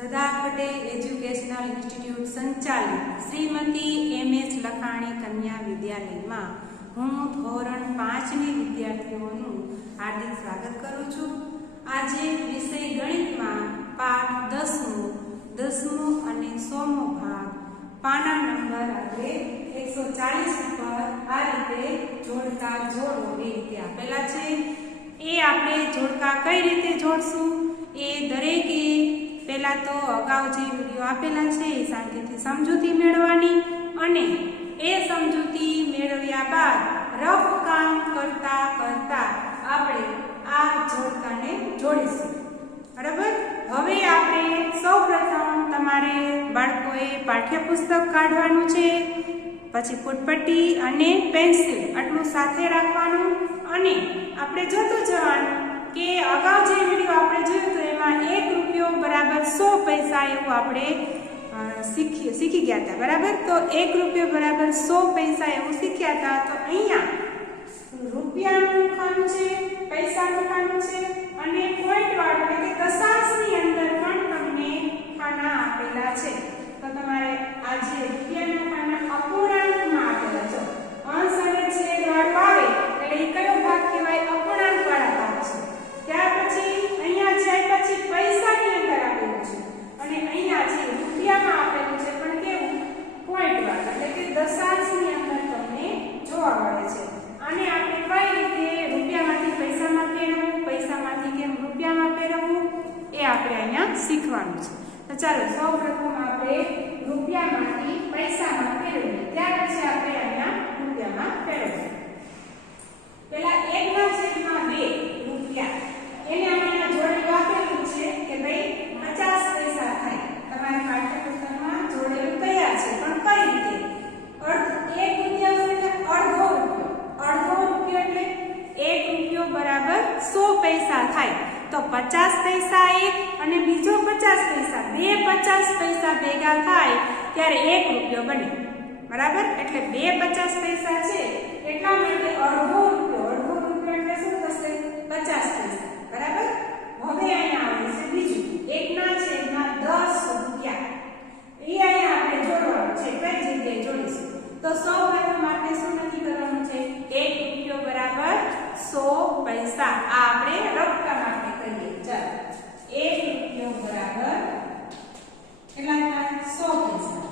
Sardar Patel educational institute સંચાલિત Shrimati M S. લખાણી કન્યા વિદ્યાલયમાં હું ધોરણ 5ની વિદ્યાર્થીઓનું હાર્દિક સ્વાગત કરું છું. આજે વિષય ગણિતમાં પાઠ 10મો અને 100મો ભાગ પાના નંબર આપણે 140 ઉપર આ રીતે જોડકા જોડો એ રીતે આપેલા છે. એ આપણે જોડકા કઈ રીતે જોડશું એ દરેકે પહેલા તો અગાઉ જે વિડીયો આપેલા છે એ શાંતિથી સમજૂતી મેળવવાની અને એ સમજૂતી મેળવ્યા બાદ રફ કામ કરતા કરતા આપણે આ જોડકાને જોડીશું. બરાબર. હવે આપણે સૌપ્રથમ તમારે બાળકોએ પાઠ્યપુસ્તક કાઢવાનું છે, પછી ફૂટપટ્ટી અને પેન્સિલ આટલું સાથે રાખવાનું અને આપણે જોતું જવાનું કે અગાઉ જે વિડીયો આપણે જોયું તો એમાં 1 રૂપિયો બરાબર 100 પૈસા એવું આપણે શીખી ગયા હતા. બરાબર. તો 1 રૂપિયો બરાબર 100 પૈસા એવું શીખ્યા હતા. તો અહીંયા રૂપિયાનું લખવાનું છે, પૈસાનું લખવાનું છે અને પોઈન્ટ વાળું એટલે કે દશાંશની અંદર પણ તમને ખાના આપેલા છે. તો તમારે આ જે રૂપિયાના ખાના અપૂર્ણાંકમાં આપેલા છે. અંશ અને છેદ વાળું આવે એટલે એ કયો ભાગ કહેવાય? અપૂર્ણાંક વાળા ભાગ છે. ત્યાર પછી અહીંયા છે પછી પૈસાની અંદર આપેલું છે અને અહીંયા છે રૂપિયામાં આપેલું છે પણ કેવું? પોઈન્ટ વાળા એટલે કે દશાંશની અંદર તમને જોવા મળે છે. અને આપણે કઈ રીતે રૂપિયામાંથી પૈસામાં ફેરવવું, પૈસામાંથી કેમ રૂપિયામાં ફેરવવું એ આપણે અહીંયા શીખવાનું છે. તો ચાલો સૌપ્રથમ આપણે રૂપિયામાંથી પૈસામાં ફેરવીએ. ત્યાર પછી આપણે અહીંયા રૂપિયામાં ફેરવીએ. પહેલા 1/2 રૂપિયા એને અહીંયા જોડેલું આપેલું છે કે ભાઈ 50 પૈસા થાય. તમારા પાઠ્યપુસ્તકમાં જોડેલું તૈયાર છે પણ કઈ રીતે? 1 રૂપિયો એટલે અડધો રૂપિયો. અડધો રૂપિયો એટલે 1 રૂપિયો બરાબર 100 પૈસા થાય. તો 50 પૈસા એક અને બીજો 50 પૈસા, બે 50 પૈસા ભેગા થાય ત્યારે 1 રૂપિયો બને. બરાબર. એટલે બે 50 પૈસા છે એટલા માટે અડધો રૂપિયો એટલે શું થશે? 50 પૈસા. બરાબર. હવે અહીંયા આવે છે બીજું 1/10 રૂપિયા. એ અહીંયા આપણે જોડવાનું છે. કઈ જગ્યાએ જોડીશું? તો સૌપ્રથમ આપણે શું નક્કી કરવાનું છે? 1 રૂપિયો બરાબર 100 પૈસા. આ આપણે રફકા માટે કરીએ. ચાલો 1 રૂપિયો બરાબર કેટલા થાય? 100 પૈસા.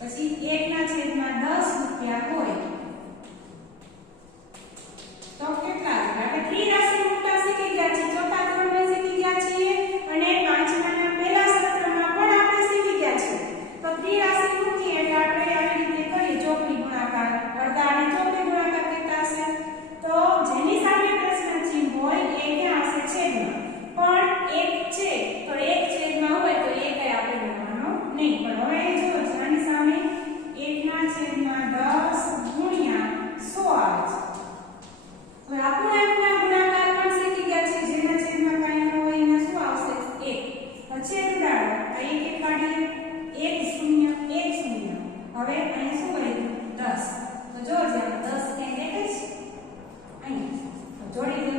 પછી 1/10 રૂપિયા હોય તો કેટલા? આપણે ત્રિરાશિ મૂકતા શીખી ગયા છીએ, ચોથા ધોરણમાં શીખી ગયા છીએ અને પાંચમાના પહેલા સત્રમાં પણ આપણે શીખી ગયા છીએ. તો ત્રિરાશિ મૂકીએ એટલે આપણે આવી રીતે કરીએ ચોકડી ગુણાકાર, અડધા અને ચોકડી ગુણાકાર કેટલા હશે? તો જેની સામે પ્રશ્ન ચિહ્ન હોય એ ક્યાં હશે? છેદમાં. પણ 1 છે તો 1 છેદમાં હોય તો એ કઈ આપણે લખવાનો નહીં. પણ હવે એ જુઓ આની સામે 1/10 ગુણ્યા 100 આવે છે. હવે અપૂર્ણાંકના ગુણાકાર પણ શીખી ગયા છે. જેના છેદમાં કાંઈ ન હોય એના શું આવશે? 1. છેદ ઉડાડો. આ 1 કાઢીએ 1 0 1 0. હવે અહીં શું વધ્યું? 10. તો જો જ્યાં 10 ક્યાં દેખાય છે? અહીં. તો જોડી દો.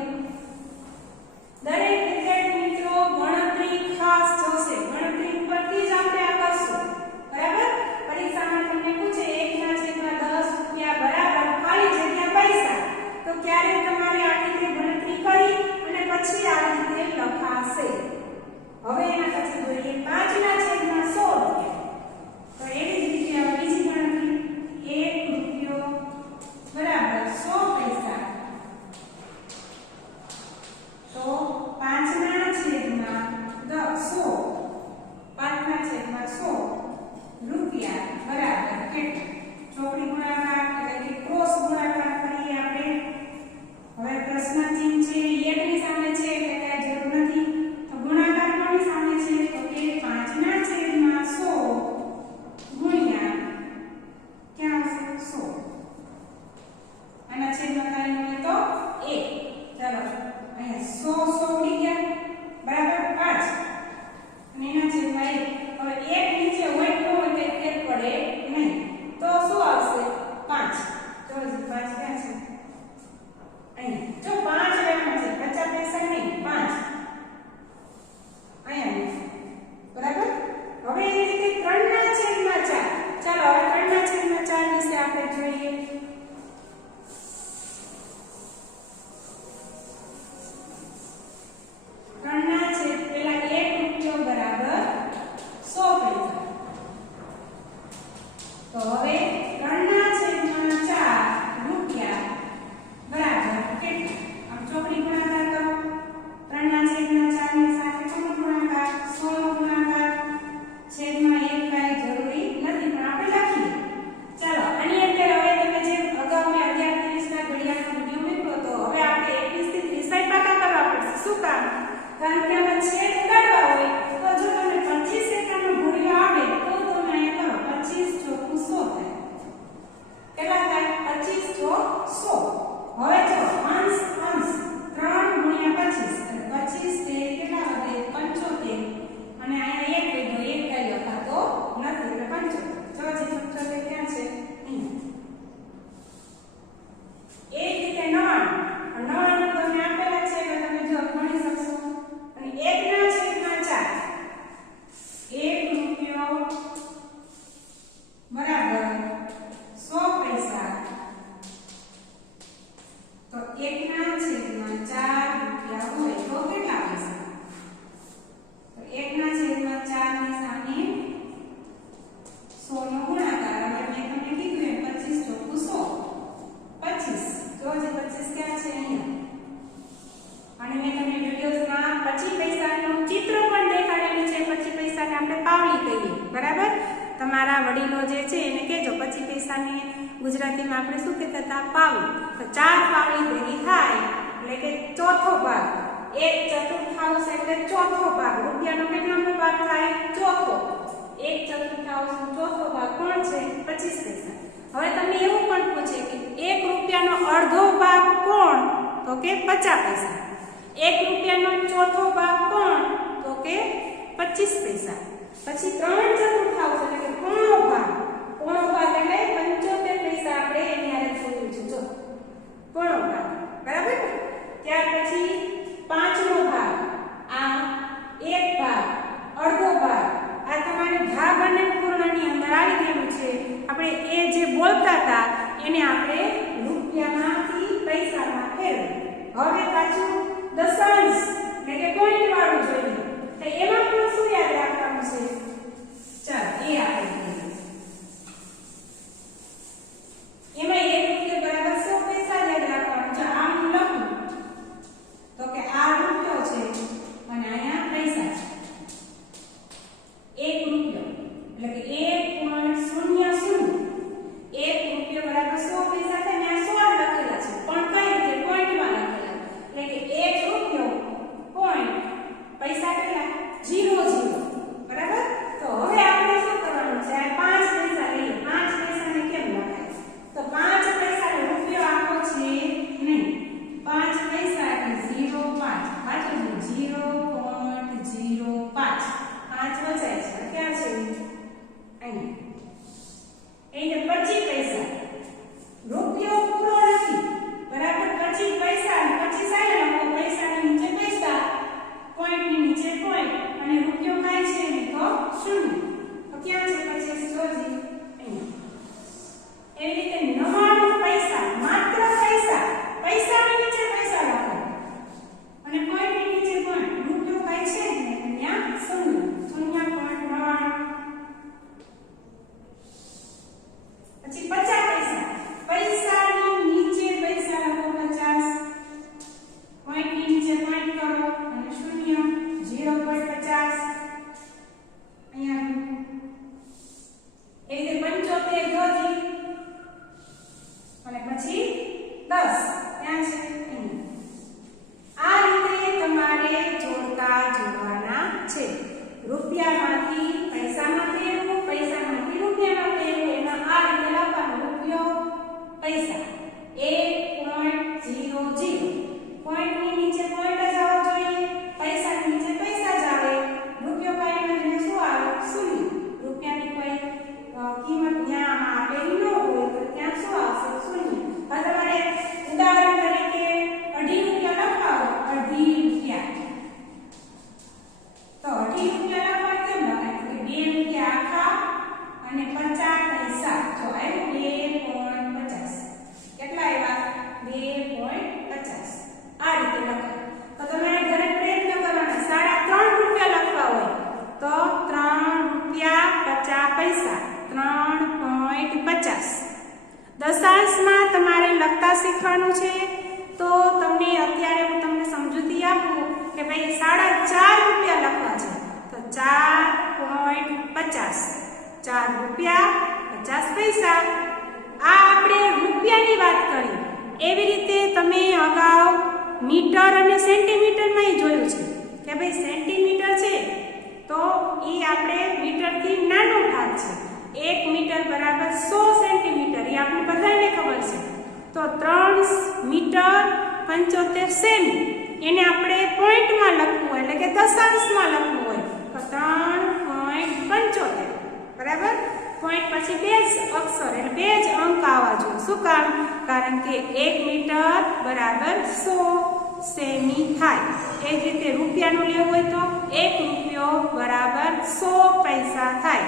દરેક વિદ્યાર્થી મિત્રો ગણતરી ખાસ જોશે. ગણતરી પરથી જ આપણે આ કરશું. બરાબર. પરીક્ષામાં તમને પૂછે 1/10 રૂપિયા બરાબર ખાલી જગ્યા પૈસા. તો ક્યારે તમારે આ રીતે ગણતરી કરી અને પછી આ રીતે લખાશે. હવે એના પછી જોઈએ 5/100 રૂપિયા. તો એવી જ રીતે હવે બીજી ગણતરી 1 રૂપિયો બરાબર 100 પૈસા. તો 5/100 5/100 રૂપિયા બરાબર કેટલા? ચોકડી ગુણાકાર એટલે કે ક્રોસ ગુણાકાર કરીએ આપણે. હવે પ્રશ્ન ચિહ્ન છે 1 ની સામે છે એટલે કાંઈ જરૂર નથી. તો ગુણાકાર કોની સામે છે? તો કે 5/100 ગુણ્યા ક્યાં આવશે? 100. આના છેદમાં કાંઈ ન હોય તો 1. ચાલો અહીંયા 100 ઉડી ગયા બરાબર 5 અને એના છેદમાં 1. હવે 1 નીચે હોય તો ફેર પડે નહીં. તો તો હવે 3/4 રૂપિયા બરાબર કેટલા? આમ ચોકડી ગુણાકાર કરો. 3/4 ની સાથે કોનો ગુણાકાર? 100 નો ગુણાકાર. છેદમાં 1 કાંઈ જરૂરી નથી, પણ આપણે લખીએ. ચાલો, આની અંદર હવે તમે જે અગાઉ મેં 11:30 ના ઘડિયાળનો વિડિયો મૂક્યો તો હવે આપણે 21 થી 30 પાકા કરવા પડશે. શું કામ? કારણ કે આમાં છેદ ઉડાડવા હોય તો જો તમને 25 સેકન્ડનો ઘડિયો આવડે તો તમે અહીંયા કરો 25 ચોકું 100 થાય. કેટલા થાય? 25 ચોક 100. હવે જો અંશ 3 ગુણ્યા 25 અને 25 તે કેટલા વધે? 75. અને અહીંયા 1 લીધો, 1 કાંઈ લખાતો નથી એટલે 75. જો હજી 75 ક્યાં છે? એ જ રીતે 99 તમને આપેલા છે એટલે તમે જો ગણી શકશો. અને 1/4 1 રૂપિયો બરાબર 100 પૈસા. તો 1/4 રૂપિયા હોય તો કેટલા પૈસા? તો 1/4 ની સામે 100 નો ગુણાકાર. હવે મેં તમને કીધું એમ 25 ચોકું 100. 25 જો જે 25 ક્યાં છે? અહીંયા. અને મેં તમને વિડિયોઝમાં 25 પૈસાનું ચિત્ર પણ દેખાડેલું છે. 25 પૈસાને આપણે પાવલી કહીએ, બરાબર? તમારા વડીલો જે છે એને કહેજો 25 પૈસાની ગુજરાતીમાં આપણે શું કહેતા હતા? પાવલી. તો 4 પાવલી ભેગી થાય એટલે કે ચોથો ભાગ. 1/4 એટલે ચોથો ભાગ. રૂપિયાનો કેટલામો ભાગ થાય? ચોથો. 1/4 ચોથો ભાગ કોણ છે? 25 પૈસા. હવે તમને એવું પણ પૂછે કે 1 રૂપિયાનો અડધો ભાગ કોણ? તો કે 50 પૈસા. 1 રૂપિયાનો ચોથો ભાગ કોણ? તો કે 25 પૈસા. પછી 3/4 એટલે કે પોણો ભાગ. પોણો ભાગ એટલે 75 પૈસા. આપણે એની આરે જોયું છે. જો પોણો ભાગ, બરાબર ને? ત્યાર પછી 5નો ભાગ. આ 1 ભાગ, અડધો ભાગ. આ તમારે ભાગ અને પૂર્ણની અંદર આવી ગયેલું છે. આપણે એ જે બોલતા હતા એને આપણે રૂપિયામાંથી પૈસામાં ફેરવ્યું. હવે પાછું દશાંશ એટલે કે પોઈન્ટ વાળું જોઈએ. તો એમાં પણ શું યાદ રાખવાનું છે? ચાલો એ આપણે એમાં 1 રૂપિયો બરાબર 100 પૈસા યાદ રાખવાનું છે. આમ લખું તો કે આ રૂપિયો છે અને અહીંયા પૈસા છે. 1 રૂપિયો એટલે કે 1.00 1 રૂપિયો બરાબર 100 પૈસા થાય. ને આ 100 લખેલા છે પણ કઈ રીતે? પોઈન્ટમાં લખેલા. એટલે કે 1 રૂપિયો પોઈન્ટ પૈસા કેટલા? 00. બરાબર? તો હવે આપણે શું કરવાનું છે? આ 5 પૈસા લઈએ. 5 પૈસાને કેમ લખાય? તો 5 પૈસાનો રૂપિયો આખો છે નહીં. 5 પૈસા એટલે 0.5. પાછું 0.05. 5 વચાય છે. ક્યાં છે? અહીં. એને 25 પૈસા. રૂપિયો પૂરો નથી, બરાબર? 25 પૈસા અને 25 આયા લખો. પૈસાની નીચે પૈસા, પોઈન્ટની નીચે પોઈન્ટ અને રૂપિયો કાય છે ને તો 0. તો ક્યાં છે 25? જોજી અહીં. એવી રીતે 99 પૈસા. માત્ર પૈસા. પૈસાની નીચે પૈસા લખો અને પોઈન્ટની નીચે પોઈન્ટ. રૂપિયો કાય છે ને ત્યાં 0. 0.99. પછી 50 પૈસા. પૈસાની નીચે પૈસા લખો 50. પોઈન્ટની નીચે પોઈન્ટ કરો અને 0. 0.50. અહીંયા એ રીતે 75 જોજી. અને પછી 10 ત્યાં છે. આ રીતે તમારે જોડકા જોડવાના છે. રૂપિયામાંથી પૈસામાં ફેરવું, પૈસામાંથી રૂપિયામાં ફેરવું. એમાં આ રીતે લખવાનું રૂપિયો પૈસા 1.00. પોઈન્ટની નીચે પોઈન્ટ જ આવવો જોઈએ. પૈસાની નીચે પૈસા જ આવે. રૂપિયો કાઢીને એટલે શું આવે? 0. રૂપિયાની કોઈ કિંમત ત્યાં આપેલી ન હોય તો ત્યાં શું આવશે? 0. હવે તમારે ઉદાહરણ તરીકે 2.5 રૂપિયા લખવા હોય. 2.5 રૂપિયા. તો 2.5 રૂપિયા લખવા કેમ લખાય? 2 રૂપિયા આખા અને 50 પૈસા. જો આવ્યું 2.50. કેટલા આવ્યા? 2.50. આ રીતે લખાય. તો તમારે ઘરે પ્રયત્ન કરવાના. 3.5 રૂપિયા લખવા હોય તો 3 રૂપિયા 50 પૈસા. 3.50. દશાંશમાં તમારે લખતા શીખવાનું છે. તો તમને અત્યારે હું તમને સમજૂતી આપું કે ભાઈ 4.5 રૂપિયા લખવા છે તો 4.50 4 રૂપિયા 50 પૈસા. આ આપણે રૂપિયાની વાત કરી. એવી રીતે તમે અગાઉ મીટર અને સેન્ટીમીટરમાં જોયું છે કે ભાઈ સેન્ટીમીટર છે તો એ આપણે મીટરથી નાનો ભાગ છે. 1 મીટર બરાબર 100 સેન્ટીમીટર એ આપણે બધાને ખબર છે. તો 3 મીટર 75 સેમી એને આપણે પોઈન્ટમાં લખવું એટલે કે દશાંશમાં લખવું હોય તો 3.75 બરાબર. પોઈન્ટ પછી બે જ અક્ષર એટલે બે જ અંક આવવા જોઈએ. શું કામ? કારણ કે 1 મીટર બરાબર 100 સેમી થાય. એ જ રીતે રૂપિયાનું લેવું હોય તો 1 રૂપિયો બરાબર 100 પૈસા થાય.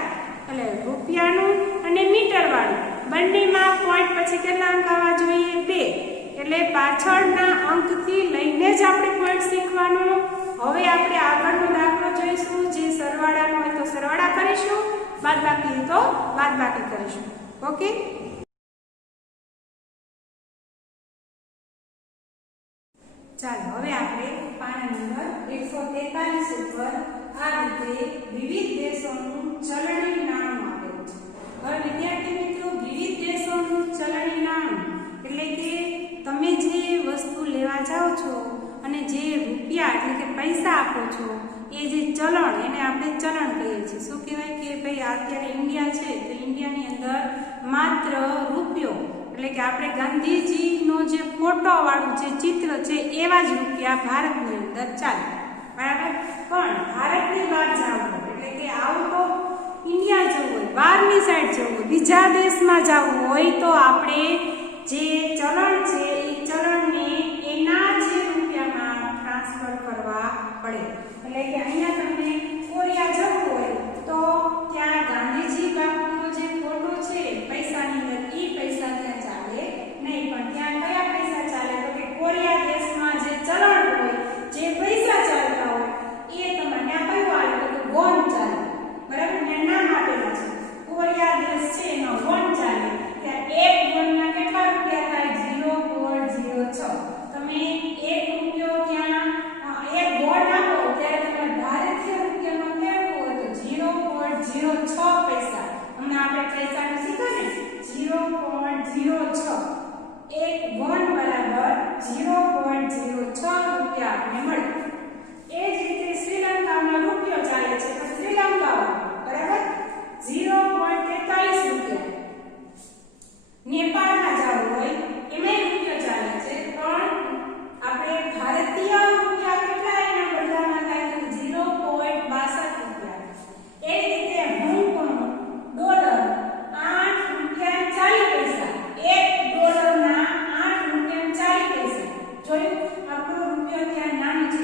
એટલે રૂપિયાનું અને મીટર વાળું બંનેમાં પોઈન્ટ પછી કેટલા અંક આવવા જોઈએ? 2. એટલે પાછળના અંકથી લઈને જ આપણે પોઈન્ટ શીખવાનું. હવે આપણે આગળનો દાખલો જોઈશું. જે સરવાળાનો હોય તો સરવાળા કરીશું, બાદબાકી તો બાદબાકી કરીશું. ઓકે. ચાલો હવે આપણે પાના નંબર 143 ઉપર આ રીતે વિવિધ દેશોનું ચલણી નાણું આપેલું છે. હવે વિદ્યાર્થી મિત્રો, વિવિધ દેશોનું ચલણી નાણું એટલે કે તમે જે વસ્તુ લેવા જાઓ છો અને જે રૂપિયા એટલે કે પૈસા આપો છો એ જે ચલણ એને આપણે ચલણ કહીએ છીએ. શું કહેવાય કે ભાઈ અત્યારે ઇન્ડિયા છે તો ઇન્ડિયાની અંદર માત્ર રૂપિયો એટલે કે આપણે ગાંધીજીનો જે ફોટો વાળું જે ચિત્ર છે એવા જ રૂપિયા ભારતની અંદર ચાલે. બરાબર. પણ ભારતની બહાર જવું એટલે કે આઉટ ઓફ ઇન્ડિયા જવું હોય, બહારની સાઈડ જવું હોય, બીજા દેશમાં જવું હોય તો આપણે જે ચલણ છે એ ચલણને એના જે રૂપિયામાં ટ્રાન્સફર કરવા પડે. એટલે કે અહીંયા તમને કોરિયા જવું હોય તો ત્યાં ગાંધીજી બાપુનો જે ફોટો છે પૈસાની અંદર એ પૈસા ત્યાં ચાલે નહીં. પણ ત્યાં કયા પૈસા ચાલે? તો કે કોરિયા દેશમાં જે ચલણ હોય, જે પૈસા ચાલતા હોય એ તમારે ત્યાં કયું આવે તો કે વોન ચાલે. બરાબર. ત્યાં નામ આપેલા છે. કોરિયા દેશ છે એનો વોન ચાલે. ત્યાં એક વોનના કેટલા રૂપિયા થાય? 0.06. તમે 1 રૂપિયો ત્યાં એક વોન આપો ત્યારે તમારે ભારતીય રૂપિયામાં કેવું હોય તો 0.06 પૈસા. હમણાં આપણે પૈસાનું શીખ્યું ને 0.06. એક વોન બરાબર 0.06 રૂપિયા આપણને મળે. એ જ રીતે શ્રીલંકામાં રૂપિયો ચાલે છે તો શ્રીલંકા બરાબર 0.43 રૂપિયા. નેપાળમાં જવું હોય એમાં રૂપિયો ચાલે છે પણ આપણે ભારતીય રૂપિયા કેટલા એના બદલામાં થાય તો 0.62 રૂપિયા. એ રીતે હોંગકોંગ ડોલર 8 રૂપિયા 40 પૈસા. એક ડોલરના 8 રૂપિયા 40 પૈસા. જોયું? આપણો રૂપિયો ત્યાં નાનો છે.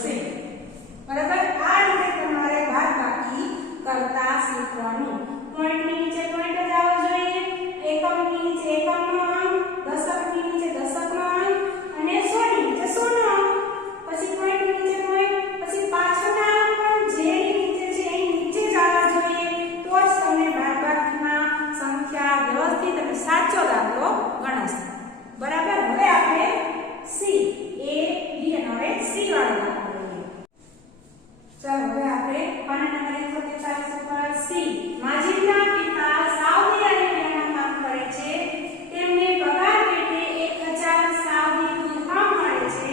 જોશે. બરાબર, આ રીતે તમારે બાદબાકી કરતા શીખવાનું. પોઈન્ટની નીચે પોઈન્ટ જ આવવો જોઈએ, એકમની નીચે એકમનો અંક, દશકની નીચે દશકનો અંક અને 100 ની નીચે 100 નો અંક. પછી પોઈન્ટની નીચે પોઈન્ટ, પછી પાછળના અંક પણ જેની નીચે છે એની નીચે જ આવવા જોઈએ, તો જ તમને બાદબાકીમાં સંખ્યા વ્યવસ્થિત અને સાચો દાખલો ગણાશે. બરાબર, હવે આપણે સી એ બી અને હવે સી વાળો દાખલો લઈએ. ચાલો હવે આપણે પાના નંબર 143 પર સી. માજીદના પિતા સાઉદી અરેબિયામાં કામ કરે છે. તેમને પગાર પેટે 1000 સાઉદી દિરહામ મળે છે.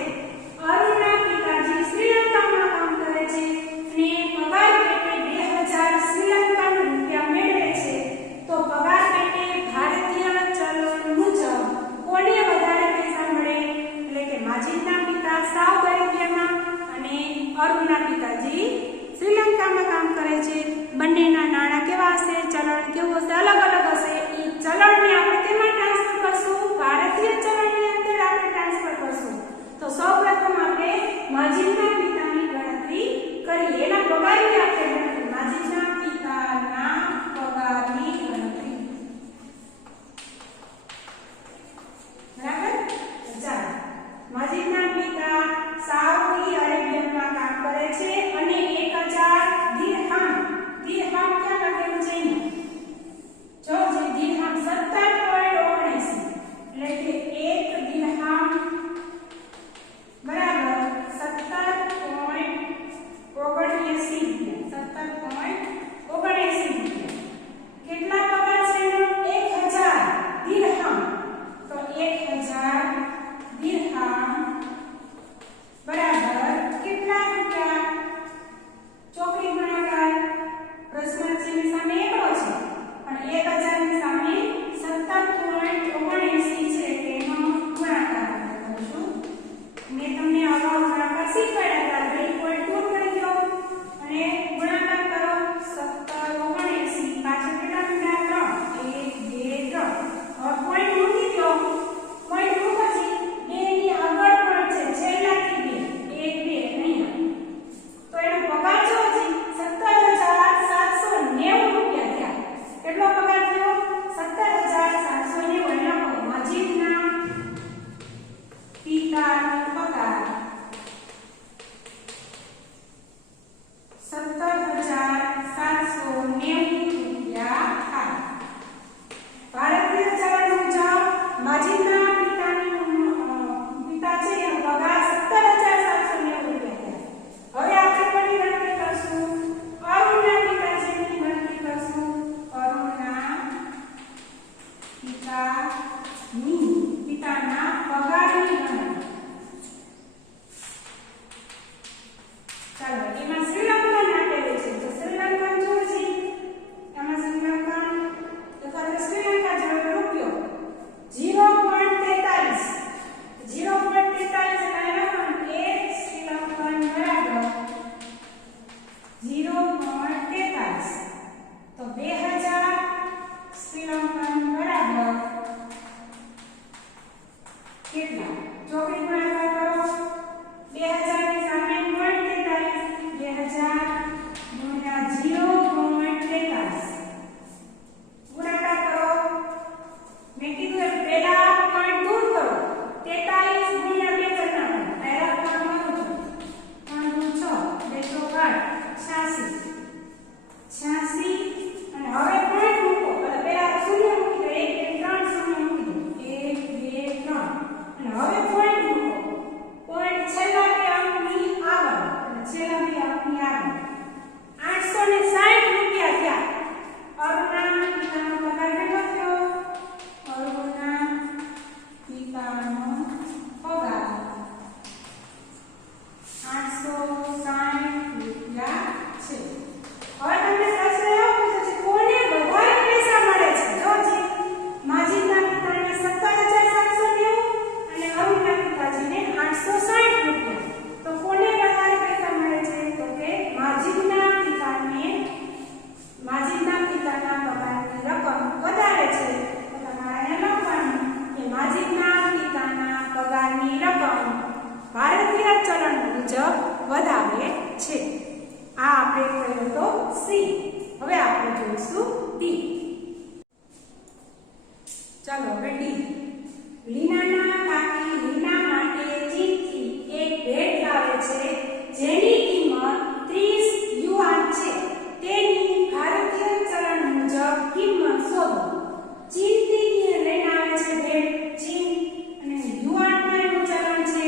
અરુણના પિતાજી શ્રીલંકામાં કામ કરે છે અને પગાર પેટે 2000 શ્રીલંકન રૂપિયા મેળવે છે. તો પગાર પેટે ભારતીય ચલણ મુજબ કોને વધારે પૈસા મળે? એટલે કે માજીદના પિતા સાઉદી અરેબિયામાં અને અરુણના પિતાજી શ્રીલંકામાં કામ કરે છે. બંનેના નાણાં કેવા હશે, ચલણ કેવું હશે, અલગ અલગ હશે. એ ચલણને આપણે કેમાં ટ્રાન્સફર કરશું? ભારતીય ચલણની અંદર આપણે ટ્રાન્સફર કરશું. તો સૌપ્રથમ આપણે માજીદના પિતાની ગણતરી કરીએ. એના પગારની આપણે ગણતરી, માજીદના પિતાના પગારની ગણતરી. બરાબર, ચાલો. માજીદના પિતા સાઉદી અરેબિયામાં કામ કરે છે અને 1000 દિરહામ. દિરહામ ક્યાં લખેલું છે? જો જે દિરહામ 17.79 એટલે કે 1 દિરહામ બરાબર 17.79 રૂપિયા. 17.79 રૂપિયા. કેટલા પગાર છે એનો? 1000 દિરહામ. તો 1000 દિરહામ બરાબર કેટલા રૂપિયા? ચોકડી ગુણાકાર, પ્રશ્ન ચિહ્ન સામે એકડો છે અને 1000 ની સામે 17.79 છે, તેનો ગુણાકાર કરીશું. મેં તમને અગાઉ ગુણાકાર શીખવાડ્યા હતા. બે પોઈન્ટ દૂર કરી દો અને ગુણાકાર કરો. 17.79 પાછળ કેટલા મીંડા? 3. 1 2 3. હવે પોઈન્ટ મૂકી દો. પોઈન્ટ મૂકો પછી 2 ની આગળ પણ છે, છેલ્લાથી 2 1 2 અહીંયા. તો એનો પગાર જો છે 17,790 રૂપિયા થયા. કેટલો પગાર થયો? 17,790. એનો માજીદના પિતાનો પગાર 17,790 રૂપિયા થાય. ભારતીય ચલણ મુજબ માજીદના પિતા છે એનો પગાર 17,790 રૂપિયા થયા. હવે આપણે કોની ગણતરી કરશું? અરુણના પિતા છે એની ગણતરી કરશું. અરુણના પિતાના પગારની ગણતરી. ચાલો, એમાં શ્રીલંકન આપેલું છે. તો શ્રીલંકન શું છે? એમાં શ્રીલંકન અથવા તો શ્રીલંકા જેવો રૂપિયો 0.43. 0.43 એટલે લખવાનું 1 શ્રીલંકન બરાબર 0.43. તો 2000 શ્રીલંકન બરાબર કેટલા? ચોકડી ગુણાકાર કરો. 2000 ની સામે 0.43, 2000 આપણે કયો તો સી. હવે આપણે જોઈશું ડી. ચાલો હવે ડી. લીનાના કાકી લીના માટે ચીનથી એક ભેટ લાવે છે જેની કિંમત 30 યુઆન છે. તેની ભારતીય ચલણ મુજબ કિંમત શોધો. ચીનથી લઈને આવે છે ભેટ ચીન અને યુઆનમાં એનું ચલણ છે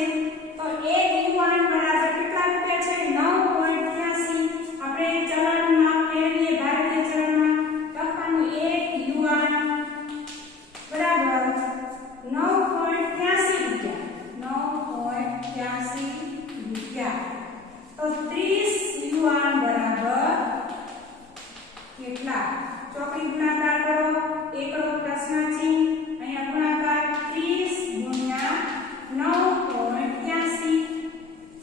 તો 1 યુઆન બરાબર કેટલા રૂપિયા છે 9.83. આપણે ચલણમાં મેળવીએ ભારતીય ચલણમાં લખવાનું 1 યુઆન બરાબર 9.83 રૂપિયા. તો 30 યુઆન બરાબર કેટલા? ચોકડી ગુણાકાર કરો. એકડો પ્રશ્ન ચિહ્ન અહીંયા ગુણાકાર 30 ગુણ્યા 9.83.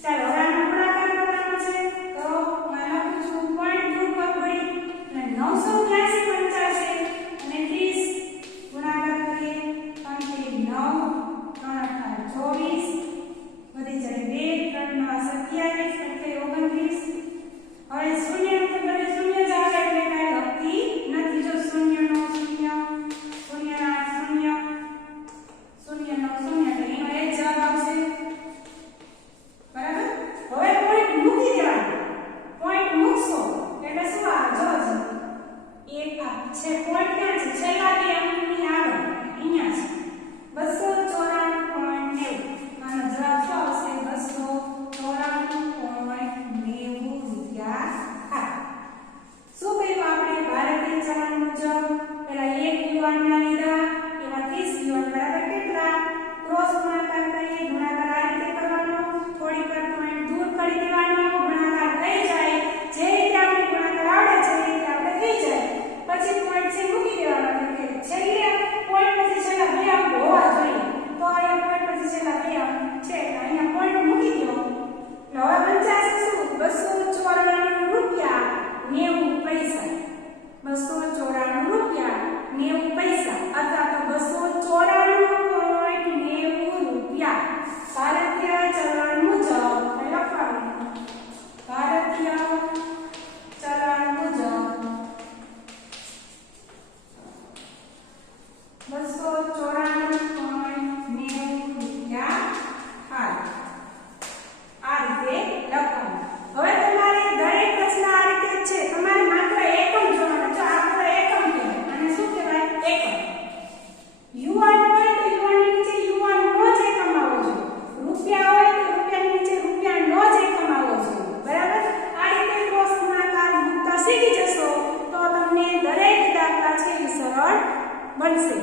ચાલો હવે આનો ગુણાકાર કરવાનો છે તો હું લખું છું પોઈન્ટ દૂર પર પડી અને 983 પંચાશે અને 30 ગુણાકાર કરીએ 3 3 9 3 8 24 વધી જાય 2 3 9 27 એટલે 29. હવે શૂન્ય તો બધે શૂન્ય જ આવે એટલે કાંઈ લખતી નથી. જો શૂન્ય નો શૂન્ય શૂન્ય 8 શૂન્ય શૂન્ય 9 શૂન્ય એટલે એનો એ જવાબ આવશે. બરાબર. હવે પોઈન્ટ મૂકી દેવાનો. પોઈન્ટ મૂકશો એટલે શું આવે જોજો. એક આ છે પોઈન્ટ ક્યાં છે? છેલ્લા બે અંકની આગળ અહીંયા છે 294.90. આનો જવાબ શું આવશે? 294.90 રૂપિયા થાય. શું કર્યું આપણે? ભારતીય ચલણ મુજબ પેલા 1 યુઆન ના લીધા એમાં 30 યુઆન બરાબર કેટલા? ક્રોસ ગુણાકાર કરીએ. ગુણાકાર આ રીતે કરવાનો. થોડીક વાર પોઈન્ટ દૂર કરી દેવાનો. ગુણાકાર થઈ જાય જે રીતે આપણે ગુણાકાર આવડે છે એ રીતે આપણે થઈ જાય પછી પોઈન્ટ છે મૂકી દેવાનો. એટલે કે છેલ્લે પોઈન્ટ પછી છેલ્લા બે અંક હોવા જોઈએ. તો અહીંયા પોઈન્ટ પછી છેલ્લા બે અંક છે તો અહીંયા પોઈન્ટ મૂકી દો. એટલે હવે બચાશે શું? 294 રૂપિયા 90 પૈસા. 294 રૂપિયા 90 પૈસા અથવા તો 294.90 રૂપિયા. ભારતીય ચલણ મુજબ લખવાનું. ભારતીય ચલણ મુજબ 294.90 રૂપિયા થાય. આ રીતે લખવાનું. હવે તમારે દરેક પ્રશ્ન આ રીતે જ છે. તમારે માત્ર એકમ જોવાનો. જો આપણે એકમ કહેવાય અને શું કહેવાય? એકમ. યુઆન હોય તો યુઆન ની નીચે યુઆન નો જ એકમ આવવો જોઈએ. રૂપિયા હોય તો રૂપિયાની નીચે રૂપિયા નો જ એકમ આવવો જોઈએ. બરાબર. આ રીતે ક્રોસ ગુણાકાર મૂકતા શીખી જશો તો તમને દરેક દાખલા છે એ સરળ બનશે.